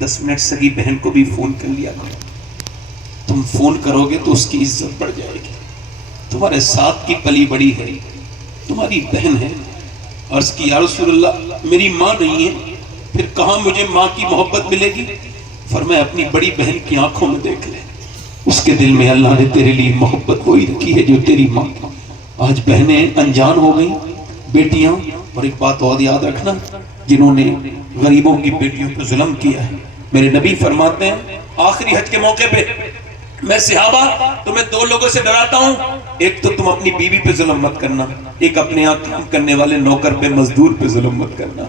10 minute سگی بہن کو بھی فون کر لیا کرو. تم فون کرو گے تو اس کی عزت بڑھ جائے گی. تمہارے ساتھ کی پلی بڑی ہے, تمہاری بہن ہے. عرض کی یا رسول اللہ میری ماں نہیں ہے, پھر کہاں مجھے ماں کی محبت ملے گی؟ فرمایا اپنی بڑی بہن کی آنکھوں میں دیکھ لے, اس کے دل میں اللہ نے تیرے لیے محبت وہی رکھی ہے جو تیری ماں. آج بہنیں انجان ہو گئی, بیٹیاں. اور ایک بات اور یاد رکھنا, جنہوں نے غریبوں کی بیٹیوں پر ظلم کیا ہے, میرے نبی فرماتے ہیں آخری حج کے موقع پہ میں صحابہ تمہیں 2 لوگوں سے ڈراتا ہوں, ایک تو تم اپنی بیوی پہ ظلم مت کرنا, ایک اپنے یہاں کام کرنے والے نوکر پہ مزدور پہ ظلم مت کرنا.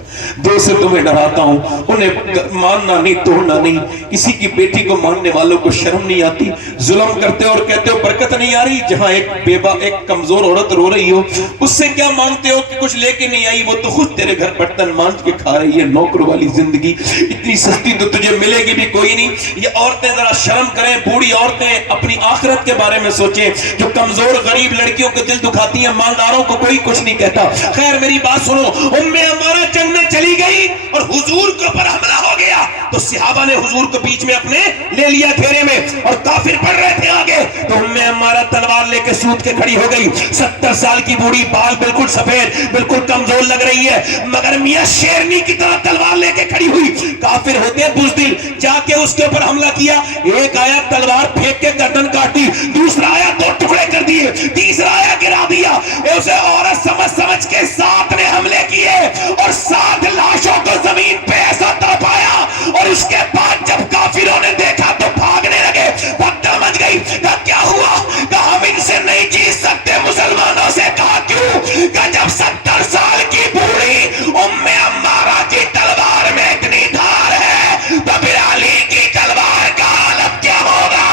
2 سے تمہیں ڈراتا ہوں, انہیں ماننا نہیں توڑنا نہیں. کسی کی بیٹی کو ماننے والوں کو شرم نہیں آتی, ظلم کرتے اور کہتے ہو برکت نہیں آ رہی. جہاں ایک بیوہ ایک کمزور عورت رو رہی ہو اس سے کیا مانگتے ہو کہ کچھ لے کے نہیں آئی, وہ تو خود تیرے گھر برتن مانج کے کھا رہی ہے. نوکر والی زندگی اتنی سستی تو تجھے ملے گی بھی کوئی نہیں. یہ عورتیں ذرا شرم کریں, بوڑھی عورتیں اپنی آخرت کے بارے میں سوچیں. جو کمزور غریب لڑکیوں کے دل دکھاتی ہیں, مالداروں کو کوئی کچھ نہیں کہتا. خیر میری بات سنو, ہمارا جنگ میں چلی گئی اور حضور کے اوپر حملہ ہو گیا تو صحابہ نے حضور کو بیچ میں اپنے لے لیا گھیرے میں, اور کافر پڑ رہے تھے آگے. تو ہمارا تلوار لے کے سوت کے کھڑی ہو گئی. 70 سال کی بوڑھی, بال بالکل سفید, بالکل کمزور لگ رہی ہے, مگر میاں شیرنی کی طرح تلوار لے کے کھڑی ہوئی. کافر ہوتے بزدل, جا کے اس کے اوپر حملہ کیا. ایک آیا تلوار پھینک کے گردن کاٹی, دوسرا آیا 2 ٹکڑے کر دیے, تیسرا آیا گرا دیا. اسے عورت سمجھ کے 7 نے حملے کیے اور 7 لاشوں کو زمین پہ ایسا تڑپایا. اور اس کے بعد جب کافروں نے دیکھا تو بھاگنے لگے. بھگدڑ مچ گئی. کہا کیا ہوا؟ کہا ہم ان سے نہیں جیت سکتے مسلمانوں سے. کہا کیوں؟ کہا جب 70 سال کی بوڑھی عمارہ کی تلوار میں اتنی دھار ہے تو پھر علی کی تلوار کا عالم کیا ہوگا؟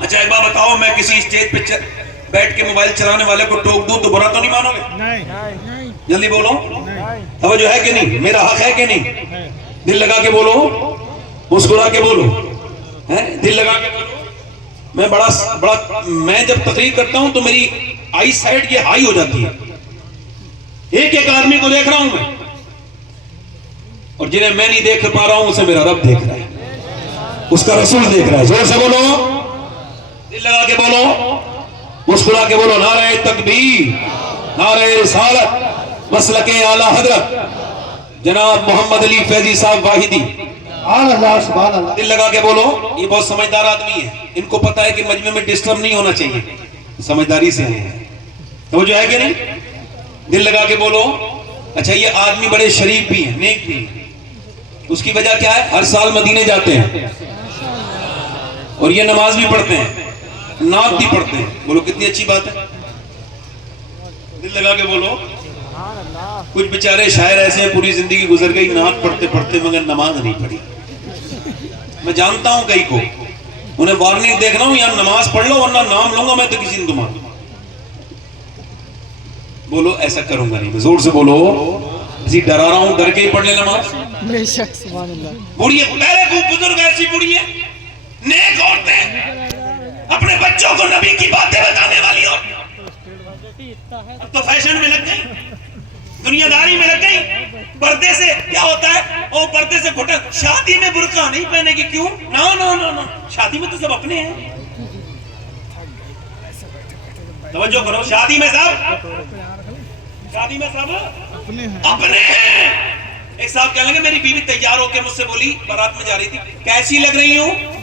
اچھا ایک بات بتاؤ, میں کسی اسٹیج پہ بیٹھ کے موبائل چلانے والے کو ٹوک دوں تو برا تو نہیں مانو گے؟ نہیں. جلدی بولو, توجہ ہے کہ نہیں؟ میرا حق ہے کہ نہیں؟ دل لگا کے بولو, مسکرا کے بولو, دل لگا کے بولو. میں جب تقریر کرتا ہوں تو میری آئی سائٹ یہ ہائی ہو جاتی ہے. ایک آدمی کو دیکھ رہا ہوں میں, اور جنہیں میں نہیں دیکھ پا رہا ہوں اسے میرا رب دیکھ رہا ہے, اس کا رسول دیکھ رہا ہے. زور سے بولو, دل لگا کے بولو, مسکرا کے بولو. نعرہ تکبیر, نعرہ رسالت, مسلک اعلیٰ حضرت جناب محمد علی فیضی صاحب واحدی. دل لگا کے بولو. یہ بہت سمجھدار آدمی ہے, ان کو پتا ہے کہ مجمع میں ڈسٹرب نہیں ہونا چاہیے, سمجھداری سے ہیں. توجہ ہے کہ نہیں؟ دل لگا کے بولو. اچھا یہ آدمی بڑے شریف بھی ہیں, نیک بھی ہیں. اس کی وجہ کیا ہے؟ ہر سال مدینے جاتے ہیں اور یہ نماز بھی پڑھتے ہیں, نعت بھی پڑھتے ہیں. بولو کتنی اچھی بات ہے. دل لگا کے بولو. کچھ بیچارے شاعر ایسے ہیں پوری زندگی گزر گئی نعت پڑھتے پڑھتے مگر نماز نہیں پڑھی. میں جانتا ہوں کئی کو, انہیں وارننگ دیکھ رہا ہوں, یا نماز پڑھ لو ورنہ نام لوں گا میں تو کسی نے تمہارا. بولو ایسا کروں گا نہیں. میں زور سے بولو, اسی ڈرا رہا ہوں, ڈر کے ہی پڑھ لے نماز. بوڑھی پہلے بزرگ ایسی بوڑھی ہے, نیک عورتیں, اپنے بچوں کو نبی کی باتیں بتانے والی عورتیں. اب تو فیشن میں لگ گئی, دنیا داری میں لگ گئی. پردے سے کیا ہوتا ہے؟ او پردے سے گھٹن. شادی میں برقع نہیں پہنے گی. کیوں؟ نا, شادی میں تو سب اپنے ہیں. توجہ کرو, شادی میں سب اپنے ہیں. ایک صاحب کہنے لگے میری بیوی تیار ہو کے مجھ سے بولی, بارات میں جا رہی تھی, کیسی لگ رہی ہوں؟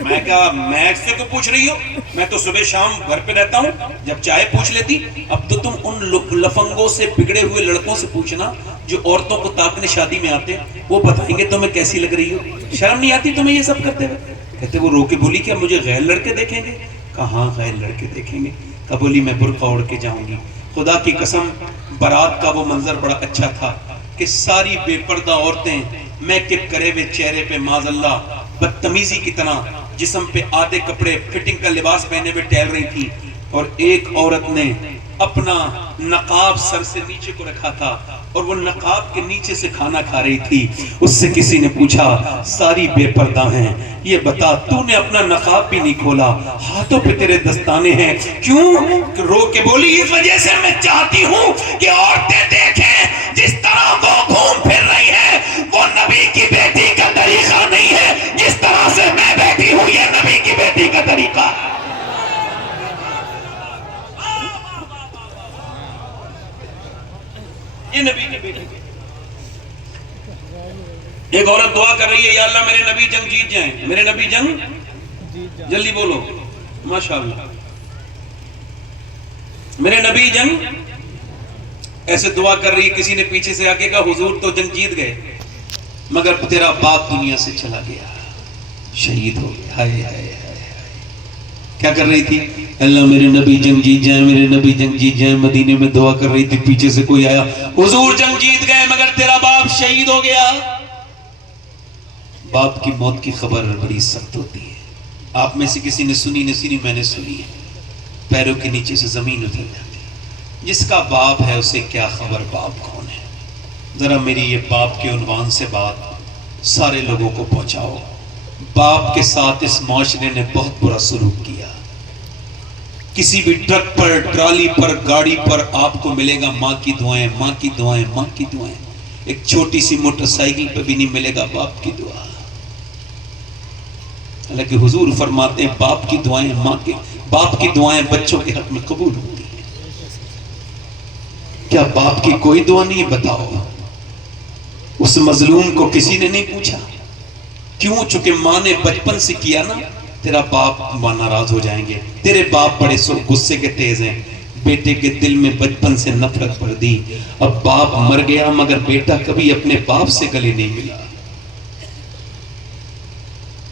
میں کہا میں سے تو پوچھ رہی ہو, میں تو صبح شام گھر پہ رہتا ہوں, جب چاہے پوچھ لیتی. اب تو تم ان لفنگوں سے بگڑے ہوئے لڑکوں سے پوچھنا جو عورتوں کو تاکنے شادی میں آتے ہیں, وہ بتائیں گے تمہیں کیسی لگ رہی ہو. شرم نہیں آتی تمہیں یہ سب کرتے ہوئے؟ کہتے وہ رو کے بولی کیا مجھے غیر لڑکے دیکھیں گے؟ کہاں غیر لڑکے دیکھیں گے. کہا بولی میں برقع اوڑھ کے جاؤں گی. خدا کی قسم بارات کا وہ منظر بڑا اچھا تھا کہ ساری بے پردہ عورتیں میک اپ کرے ہوئے چہرے پہ معاذ اللہ بدتمیزی کی طرح جسم پہ آدھے کپڑے فٹنگ کا لباس پہنے ہوئے ٹہل رہی تھی, اور ایک عورت نے اپنا نقاب سر سے نیچے کو رکھا تھا, اور وہ نقاب کے نیچے سے کھانا کھا رہی تھی. اس سے کسی نے پوچھا ساری بے پردہ ہیں, یہ بتا تو نے اپنا نقاب بھی نہیں کھولا, ہاتھوں پہ تیرے دستانے ہیں کیوں؟ رو کے بولی اس وجہ سے میں چاہتی ہوں کہ عورتیں دیکھیں جس طرح وہ گھوم پھر رہی ہے وہ نبی کی بیٹی کا طریقہ نہیں ہے, جس طرح سے میں بیٹھی ہوں یہ نبی کی بیٹی کا طریقہ ہے. یہ نبی کی بیٹی. ایک عورت دعا کر رہی ہے یا اللہ میرے نبی جنگ جیت جائیں, میرے نبی جنگ, جلدی بولو ماشاءاللہ, میرے نبی جنگ. ایسے دعا کر رہی ہے, کسی نے پیچھے سے آ کے کہا حضور تو جنگ جیت گئے مگر تیرا باپ دنیا سے چلا گیا, شہید ہو گیا. ہائے ہائے ہائے. کیا کر رہی تھی؟ اللہ میرے نبی جنگ جیت جائیں, میرے نبی جنگ جیت جائیں. مدینے میں دعا کر رہی تھی, پیچھے سے کوئی آیا حضور جنگ جیت گئے مگر تیرا باپ شہید ہو گیا. باپ کی موت کی خبر بڑی سخت ہوتی ہے. آپ میں سے کسی نے سنی نہیں سنی, میں نے سنی ہے. پیروں کے نیچے سے زمین اتر جاتی ہے. جس کا باپ ہے اسے کیا خبر باپ کون ہے. ذرا میری یہ باپ کے عنوان سے بات سارے لوگوں کو پہنچاؤ. باپ کے ساتھ اس معاشرے نے بہت برا سلوک کیا. کسی بھی ٹرک پر, ٹرالی پر, گاڑی پر آپ کو ملے گا ماں کی دعائیں, ماں کی دعائیں, ماں کی دعائیں. ایک چھوٹی سی موٹر سائیکل پہ بھی نہیں ملے گا باپ کی دعا. حالانکہ حضور فرماتے ہیں باپ کی دعائیں, باپ کی دعائیں بچوں کے حق میں قبول ہوتی ہیں. کیا باپ کی کوئی دعا نہیں؟ بتاؤ. اس مظلوم کو کسی نے نہیں پوچھا کیوں؟ چونکہ ماں نے بچپن سے کیا نا, تیرا باپ ماں ناراض ہو جائیں گے. تیرے باپ بڑے غصے کے تیز ہیں, بیٹے کے دل میں بچپن سے نفرت بھر دی. اب باپ مر گیا مگر بیٹا کبھی اپنے باپ سے گلے نہیں ملا,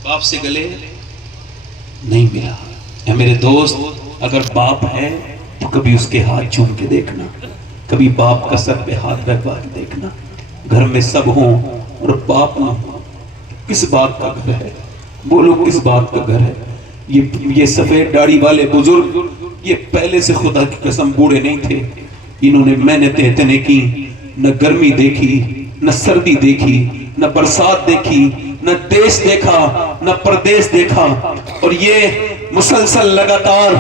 باپ سے گلے نہیں ملا. اے میرے دوست, اگر باپ ہے تو کبھی اس کے ہاتھ چوم کے دیکھنا, کبھی باپ کا سر پہ ہاتھ رکھوا کے دیکھنا. گھر میں سب ہوں اور باپ نہ ہو, کس بات کا گھر ہے؟ بولو کس بات کا گھر ہے؟ یہ سفید داڑھی والے بزرگ یہ پہلے سے خدا کی قسم بوڑھے نہیں تھے. انہوں نے محنتیں اتنے کی, نہ گرمی دیکھی, نہ سردی دیکھی, نہ برسات دیکھی, نہ دیش دیکھا, نہ پردیش دیکھا, اور یہ مسلسل لگاتار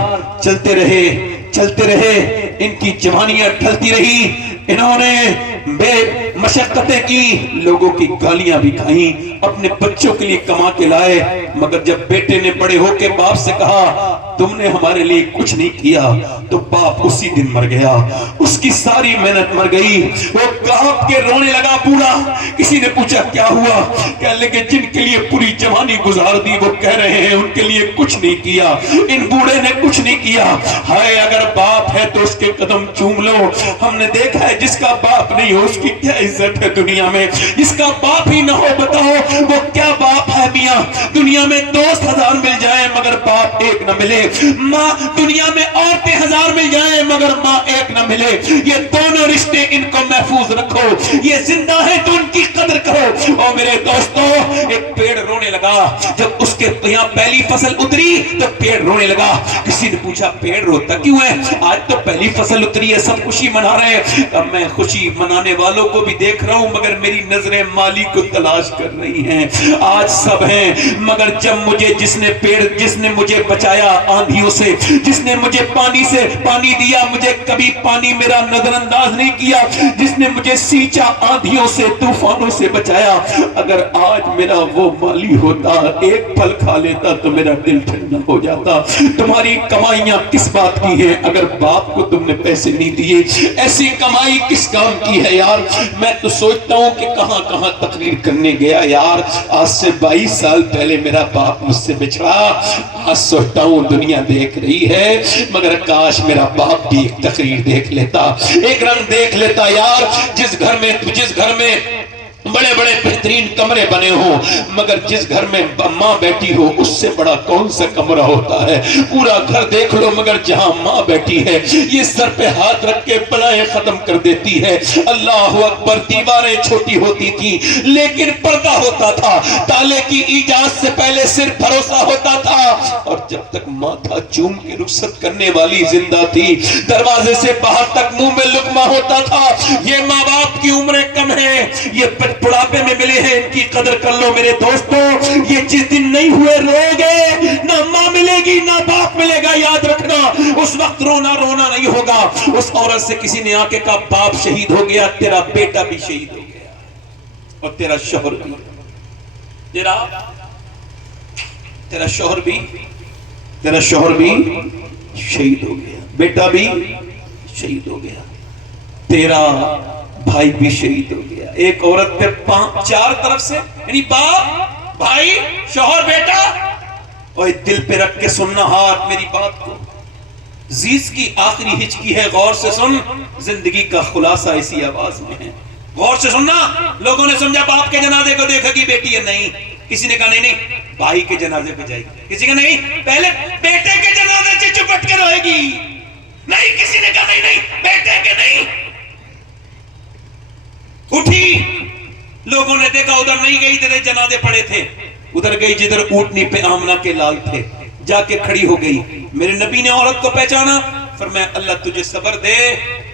چلتے رہے. ان کی جوانیاں ڈھلتی رہی, انہوں نے بے مشقتیں کی, لوگوں کی گالیاں بھی کھائیں, اپنے بچوں کے لیے کما کے لائے. مگر جب بیٹے نے بڑے ہو کے باپ سے کہا تم نے ہمارے لیے کچھ نہیں کیا, تو باپ اسی دن مر گیا. اس کی ساری محنت مر گئی. وہ کانپ کے رونے لگا پورا. کسی نے پوچھا کیا ہوا؟ کہنے لگے جن کے لیے پوری جوانی گزار دی وہ کہہ رہے ہیں ان کے لیے کچھ نہیں کیا, ان بوڑھے نے کچھ نہیں کیا. ہائے اگر باپ ہے تو اس کے قدم چوم لو. ہم نے دیکھا ہے جس کا باپ نہیں ہو اس کی کیا عزت ہے دنیا میں. جس کا باپ ہی نہ ہو بتاؤ وہ کیا باپ ہے میاں. دنیا میں دوست 1000 مل جائیں مگر باپ ایک نہ ملے. ماں دنیا میں عورتیں 1000 مل جائیں مگر ماں ایک نہ ملے. یہ دونوں رشتے ان کو محفوظ رکھو, یہ زندہ ہے تو ان کی قدر کرو. اور میرے دوستو, ایک پیڑ رونے لگا جب اس کے یہاں پہلی فصل اتری تو پیڑ رونے لگا. کسی نے پوچھا پیڑ روتا کیوں ہے؟ آج تو پہلی فصل اتری ہے, سب خوشی منا رہے ہیں. اب میں خوشی منانے والوں کو بھی دیکھ رہا ہوں مگر میری نظریں مالی کو تلاش کر رہی ہیں. آج سب ہیں مگر جب مجھے جس نے مجھے بچایا آندھیوں سے, جس نے مجھے پانی دیا, مجھے کبھی پانی میرا نظر انداز نہیں کیا, جس نے مجھے سینچا آندھیوں سے طوفانوں سے بچایا. اگر آج میرا وہ مالی ہوتا ایک پھل کھا لیتا تو میرا دل ٹھنڈا ہو جاتا. تمہاری کمائیاں کس بات کی ہیں اگر باپ کو تم نے پیسے نہیں دیے؟ ایسی کمائی کس کام کی ہے یار؟ میں تو سوچتا ہوں کہ کہاں کہاں تقریر کرنے گیا یار. آج سے 22 سال پہلے میرا باپ مجھ سے بچھڑا. آج سوچتا ہوں دنیا دیکھ رہی ہے مگر کاش میرا باپ بھی ایک تقریر دیکھ لیتا, ایک رنگ دیکھ لیتا یار. جس گھر میں بڑے بڑے بہترین کمرے بنے ہوں، مگر جس گھر میں ماں بیٹھی ہو اس سے بڑا کون سا کمرہ ہوتا ہے؟ پورا گھر دیکھ لو مگر جہاں ماں بیٹھی ہے یہ سر پہ ہاتھ رکھ کے بلائیں ختم کر دیتی ہے۔ اللہ اکبر، دیواریں چھوٹی ہوتی تھی لیکن پردہ ہوتا تھا، تالے کی ایجاد سے پہلے صرف بھروسہ ہوتا تھا، اور جب تک ماتھا چوم کے رخصت کرنے والی زندہ تھی دروازے سے باہر تک منہ میں لقمہ ہوتا تھا۔ یہ ماں باپ کی عمریں کم ہیں، یہ بڑھاپے میں ملے ہیں، ان کی قدر کر لو میرے دوستوں۔ یہ جس دن نہیں ہوئے رو گے، نہ ماں ملے گی نہ باپ ملے گا، یاد رکھنا اس وقت رونا رونا نہیں ہوگا۔ اس عورت سے کسی نے آ کے کہا باپ شہید ہو گیا، تیرا بیٹا بھی شہید ہو گیا اور تیرا شوہر بھی، تیرا شوہر بھی شہید ہو گیا، بیٹا بھی شہید ہو گیا، تیرا بھائی بھی شہید ہو گیا۔ ایک عورت پہ 4 طرف سے، یعنی باپ، بھائی، شوہر، بیٹا، اور دل پہ رکھ کے سننا ہاتھ میری بات کو۔ زیز کی آخری ہچکی ہے، غور سے سن، زندگی کا خلاصہ اسی آواز میں ہے۔ غور سے سننا۔ لوگوں نے سمجھا باپ کے جنازے کو دیکھا گی بیٹی ہے، نہیں۔ کسی نے کہا نہیں بھائی کے جنازے پہ جائے گی، کسی کا نہیں پہلے بیٹے کے جنازے سے چپٹ کے رہے گی، نہیں۔ کسی نے کہا نہیں بیٹے کے نہیں۔ اٹھی، لوگوں نے دیکھا ادھر نہیں گئی جدھر جنازے پڑے تھے، ادھر گئی جدھر اونٹنی پہ آمنہ کے لال تھے، جا کے کھڑی ہو گئی۔ میرے نبی نے عورت کو پہچانا، فرمایا اللہ تجھے صبر دے،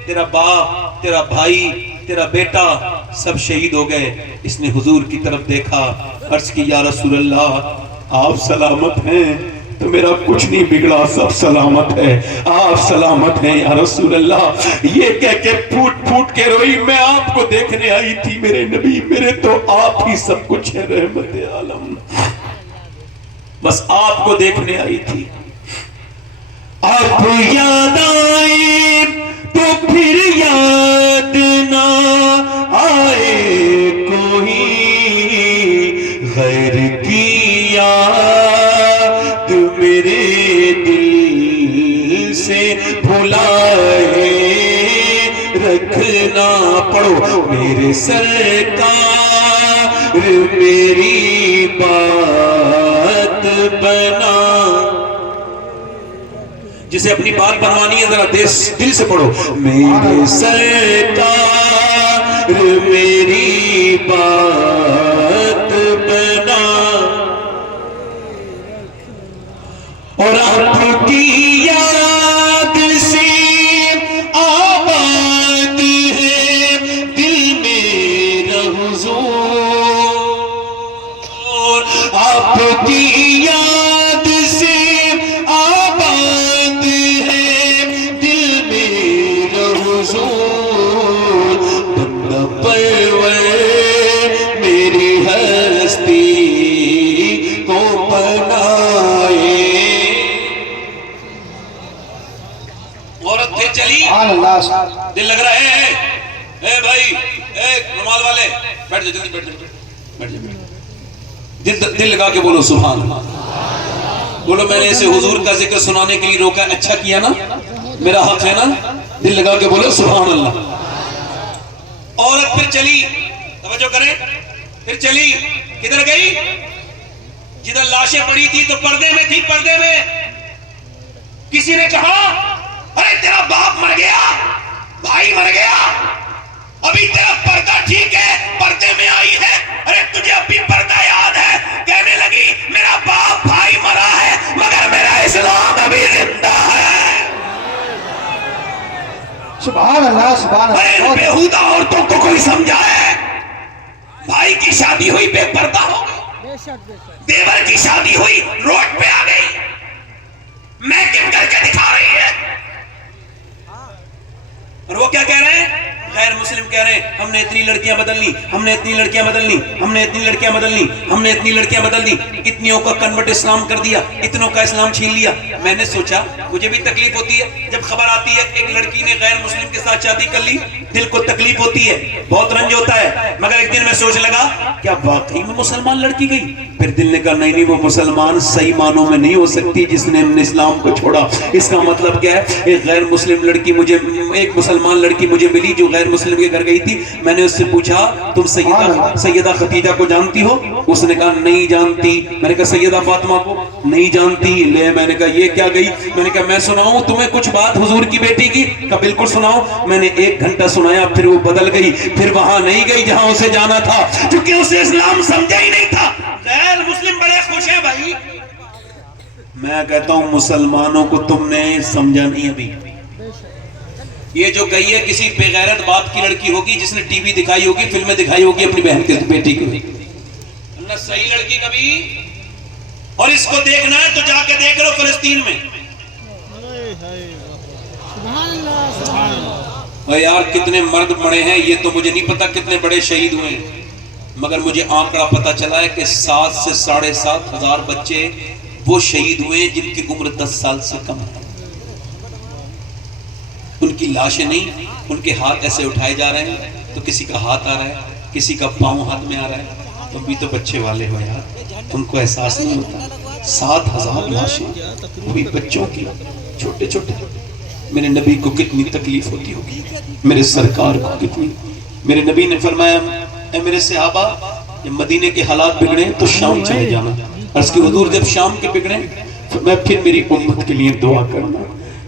تیرا باپ، تیرا بھائی، تیرا بیٹا سب شہید ہو گئے۔ اس نے حضور کی طرف دیکھا، عرض کی یا رسول اللہ آپ سلامت ہیں؟ تو میرا کچھ نہیں بگڑا، سب سلامت ہے، آپ سلامت ہیں یا رسول اللہ۔ یہ کہہ کے پھوٹ پھوٹ کے روئی، میں آپ کو دیکھنے آئی تھی میرے نبی، میرے تو آپ ہی سب کچھ ہے، رحمت عالم، بس آپ کو دیکھنے آئی تھی۔ اب یاد آئے تو پھر یاد نہ آئے کوئی، غیر کی یاد میرے دل سے بھلائے رکھنا۔ پڑھو میرے سرکار میری بات بنا، جسے اپنی بات بنوانی ہے ذرا دل سے پڑھو، میرے سرکار میری بات بنا، اور آپ کی یاد سے آباد ہے دل میرا حضور، آپ کی یاد سے آباد ہے دل میرا حضور، بندہ پرور میری ہستی کو بنائے۔ عورت پہ چلی، دل لگ رہا ہے، اے بھائی، اے رومال والے، بیٹھ جا جلدی، بیٹھ جا، بیٹھ جا، دل لگا کے بولو سبحان اللہ، بولو میں نے اسے حضور کا ذکر سنانے کے لیے روکا، اچھا کیا نا، میرا حق ہے نا، دل لگا کے بولو سبحان اللہ۔ عورت پھر چلی، توجہ کریں، پھر چلی، کدھر گئی؟ جدھر لاشیں پڑی تھی تو پردے میں تھی، پردے میں۔ کسی نے کہا ارے تیرا باپ مر گیا، بھائی مر گیا، ابھی تیرا پردہ ٹھیک ہے، پردے میں آئی ہے، ارے تجھے ابھی پردہ یاد ہے؟ کہنے لگی میرا باپ بھائی مرا ہے مگر میرا اسلام ابھی زندہ ہے۔ سبحان اللہ، سبحان اللہ۔ بےہودہ عورتوں کو کوئی سمجھا ہے؟ بھائی کی شادی ہوئی بے پردہ ہو گئی، دیور کی شادی ہوئی روڈ پہ آ گئی، میکن کر کے دکھا رہی ہے، اور وہ کیا کہہ رہے ہیں؟ غیر مسلم کہہ رہے ہیں ہم نے اتنی لڑکیاں بدل لی، ہم نے اتنی لڑکیاں بدل لی، ہم نے اتنی لڑکیاں بدل لی، ہم نے اتنی لڑکیاں بدل دی، اتنیوں کا کنورٹ اسلام کر دیا، اتنوں کا اسلام چھین لیا۔ میں نے سوچا مجھے بھی تکلیف ہوتی ہے جب خبر آتی ہے ایک لڑکی نے غیر مسلم کے ساتھ شادی کر لی، دل کو تکلیف ہوتی ہے, بہت رنج ہوتا ہے. مگر ایک دن میں سوچ لگا کیا واقعی میں مسلمان لڑکی گئی؟ پھر دل نے کہا نہیں وہ مسلمان صحیح معنوں میں نہیں ہو سکتی جس نے اسلام کو چھوڑا. اس کا مطلب کیا ہے؟ ایک غیر مسلم لڑکی ایک مسلمان لڑکی مجھے ملی جو غیر مسلم کے گھر گئی تھی. میں نے اس سے پوچھا تم سیدہ خدیجہ کو جانتی ہو؟ اس نے کہا نہیں جانتی. میں نے کہا سیدہ فاطمہ کو؟ نہیں جانتی. لے میں نے کہا یہ کیا گئی؟ میں نے کہا میں سناؤں تمہیں کچھ بات حضور کی بیٹی کی؟ کہا بالکل سناؤ. میں نے 1 گھنٹہ سنایا, پھر وہ بدل گئی, پھر وہاں نہیں گئی جہاں اسے جانا تھا کیونکہ اسے اسلام سمجھا ہی نہیں تھا. غیر مسلم بڑے خوش ہیں بھائی. میں کہتا ہوں مسلمانوں کو تم نے سمجھا نہیں ابھی. یہ جو گئی ہے کسی بے غیرت باپ کی لڑکی ہوگی جس نے ٹی وی دکھائی ہوگی, فلمیں دکھائی ہوگی اپنی بہن کے بیٹی کو. اللہ صحیح لڑکی کبھی, اور اس کو دیکھنا ہے تو جا کے دیکھ لو فلسطین میں. اور یار کتنے مرد مڑے ہیں یہ تو مجھے نہیں پتا, کتنے بڑے شہید ہوئے ہیں, مگر مجھے آنکڑا پتا چلا ہے کہ 7 سے 7.5 ہزار بچے وہ شہید ہوئے جن کی عمر 10 سال سے کم ہے. ان کی لاشیں نہیں, ان کے ہاتھ ایسے اٹھائے جا رہے ہیں تو کسی کا ہاتھ آ رہا ہے, کسی کا پاؤں ہاتھ میں آ رہا ہے. تم بھی تو بچے والے ہو یار, تم کو احساس نہیں ہوتا؟ 7,000 لاشیں, وہ بھی بچوں کی, چھوٹے چھوٹے. میرے نبی کو کتنی تکلیف ہوتی ہوگی, میرے سرکار کو کتنی. میرے نبی نے فرمایا اے میرے صحابہ جب مدینے کے حالات بگڑے تو شام چلے جانا. عرض کی حضور جب شام کے بگڑے میں پھر میری امت کے لیے دعا کرنا.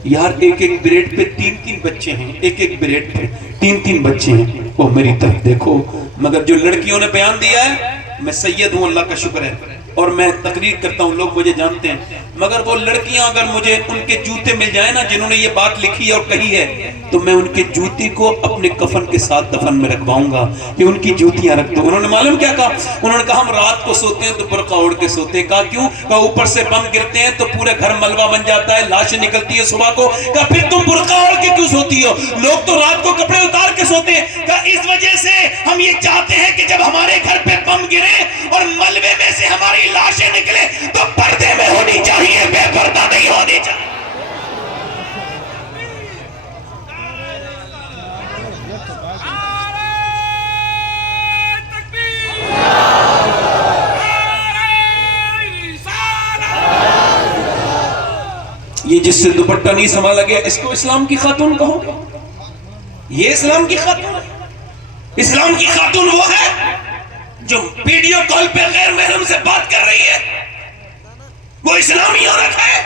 یار ایک بریڈ پہ 3 بچے ہیں, ایک بریڈ پہ 3 بچے ہیں. وہ میری طرف دیکھو. مگر جو لڑکیوں نے بیان دیا ہے, میں سید ہوں اللہ کا شکر ہے, اور میں تقریر کرتا ہوں, لوگ مجھے جانتے ہیں. مگر وہ لڑکیاں اگر مجھے ان کے جوتے مل جائیں نا جنہوں نے یہ بات لکھی اور کہی ہے, تو میں ان کے جوتی کو اپنے کفن کے ساتھ دفن میں رکھواؤں گا کہ ان کی جوتیاں رکھ دو. انہوں نے معلوم کیا کہا؟ انہوں نے کہا ہم رات کو سوتے ہیں تو برقع اوڑھ کے سوتے ہیں. کہا کیوں؟ کہا اوپر سے بم گرتے ہیں تو پورے گھر ملبہ بن جاتا ہے, لاشیں نکلتی ہے صبح کو. کہا پھر تم برقع اوڑھ کے کیوں سوتی ہو؟ لوگ تو رات کو کپڑے اتار کے سوتے ہیں. کہا اس وجہ سے ہم یہ چاہتے ہیں کہ جب ہمارے گھر پہ بم گرے اور ملبے میں سے ہماری لاشیں نکلے تو پردے میں ہونی چاہیے, بے پردہ نہیں ہونی چاہیے. یہ جس سے دوپٹہ نہیں سنبھالا گیا اس کو اسلام کی خاتون کہو گے؟ یہ اسلام کی خاتون ہے؟ اسلام کی خاتون وہ ہے جو ویڈیو کال پہ غیر محرم سے بات کر رہی ہے, وہ اسلامی عورت ہے.